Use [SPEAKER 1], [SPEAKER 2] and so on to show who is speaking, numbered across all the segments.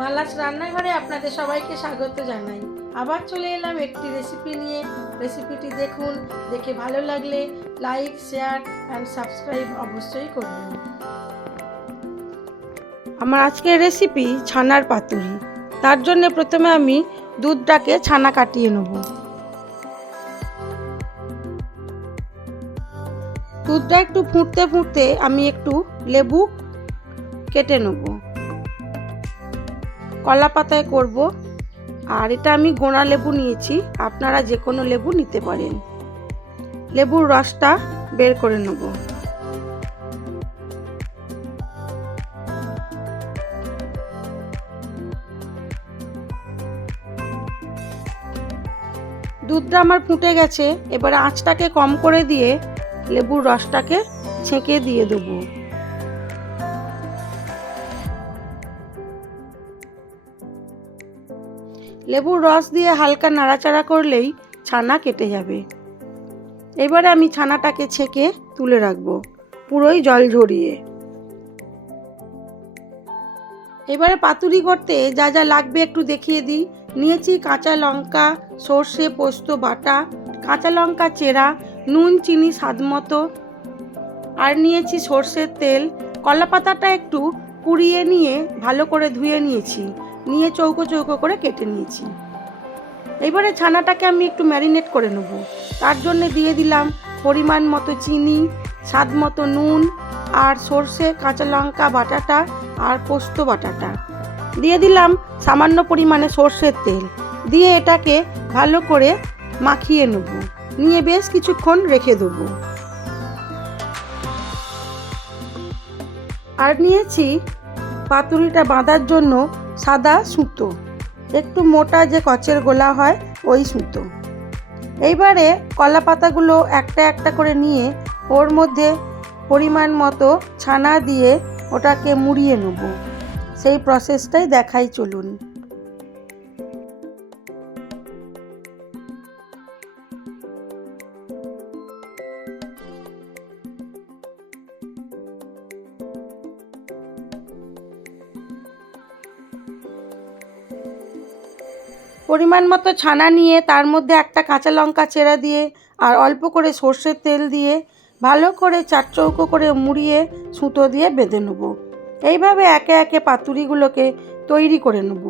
[SPEAKER 1] মালাস রান্নাঘরে আপনাদের সবাইকে স্বাগত জানাই। আবার চলে এলাম একটি রেসিপি নিয়ে। রেসিপিটি দেখুন, দেখে ভালো লাগলে লাইক শেয়ার অ্যান্ড সাবস্ক্রাইব অবশ্যই করবেন। আমার আজকের রেসিপি ছানার পাতুরি। তার জন্য প্রথমে আমি দুধটাকে ছানা কাটিয়ে নেব। দুধটা একটু ফুটতে ফুটতে আমি একটু লেবু কেটে নেব। কলা পাতায় করব। আর এটা আমি গোড়া লেবু নিয়েছি। আপনারা যে কোনো লেবু নিতে পারেন। লেবুর রসটা বের করে নেব। দুধটা আমার ফুটে গেছে। এবার আঁচটাকে কম করে দিয়ে লেবুর রসটাকে ছেঁকে দিয়ে দেবো। লেবুর রস দিয়ে হালকা নাড়াচাড়া করলেই ছানা কেটে যাবে। এবারে আমি ছানাটাকে ছেঁকে তুলে রাখব, পুরোই জল ঝরিয়ে। এবারে পাতুরি করতে যা যা লাগবে একটু দেখিয়ে দিই। নিয়েছি কাঁচা লঙ্কা, সর্ষে, পোস্ত, বাটা, কাঁচা লঙ্কা, চেরা, নুন, চিনি, স্বাদ মতো। আর নিয়েছি সর্ষের তেল। কলা পাতাটা একটু কুড়িয়ে নিয়ে ভালো করে ধুয়ে নিয়েছি। নিয়ে চৌকো চৌকো করে কেটে নিয়েছি। এবারে ছানাটাকে আমি একটু ম্যারিনেট করে নেব। তার জন্য দিয়ে দিলাম পরিমাণ মতো চিনি, স্বাদ মতো নুন আর সর্ষে, কাঁচা লঙ্কা, বাটাটা আর পোস্ত বাটাটা। দিয়ে দিলাম সামান্য পরিমাণে সর্ষের তেল। দিয়ে এটাকে ভালো করে মাখিয়ে নেব। নিয়ে বেশ কিছুক্ষণ রেখে দেবো। আর নিয়েছি পাতুরিটা বাঁধার জন্য সাদা সুতো, একটু মোটা যে কচের গোলা হয়, ওই সুতো। এইবারে কলা পাতাগুলো একটা একটা করে নিয়ে ওর মধ্যে পরিমাণ মতো ছানা দিয়ে ওটাকে মুড়িয়ে নেব। সেই প্রসেসটাই দেখাই চলুন। পরিমাণ মতো ছানা নিয়ে তার মধ্যে একটা কাঁচা লঙ্কা চেরা দিয়ে আর অল্প করে সর্ষের তেল দিয়ে ভালো করে চার চৌকো করে মুড়িয়ে সুতো দিয়ে বেঁধে নেব। এইভাবে একে একে পাতুরিগুলোকে তৈরি করে নেব।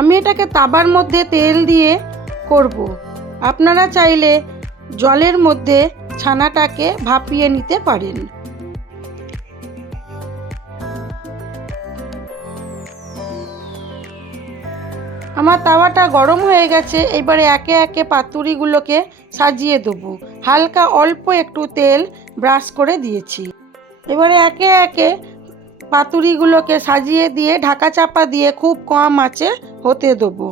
[SPEAKER 1] আমি এটাকে তাবার মধ্যে তেল দিয়ে করব। আপনারা চাইলে জলের মধ্যে ছানাটাকে ভাপিয়ে নিতে পারেন। আমার তাওয়াটা গরম হয়ে গেছে, এবারে একে একে পাতুরিগুলোকে সাজিয়ে দেবো। হালকা অল্প একটু তেল ব্রাশ করে দিয়েছি। এবারে একে একে পাতুরিগুলোকে সাজিয়ে দিয়ে ঢাকা চাপা দিয়ে খুব কম আঁচে হতে দেবো।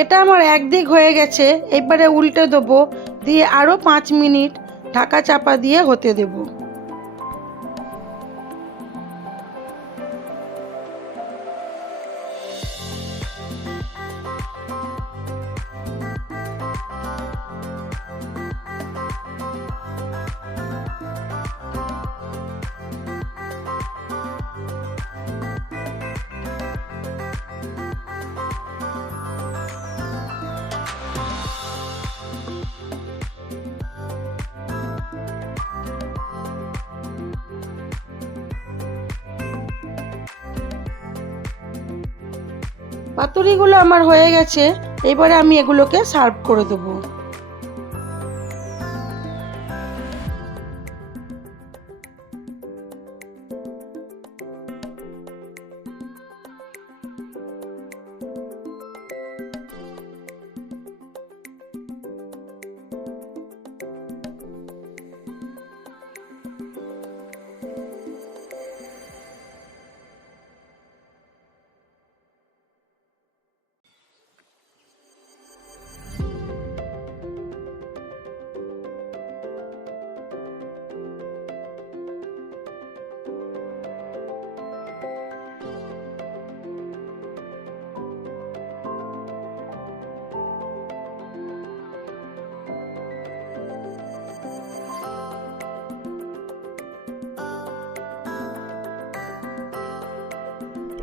[SPEAKER 1] এটা আমার একদিক হয়ে গেছে, এবারে উল্টে দেবো, দিয়ে আরও পাঁচ মিনিট ঢাকা চাপা দিয়ে হতে দেবো। পাতুরিগুলো আমার হয়ে গেছে এবারে আমি এগুলোকে সার্ভ করে দেবো।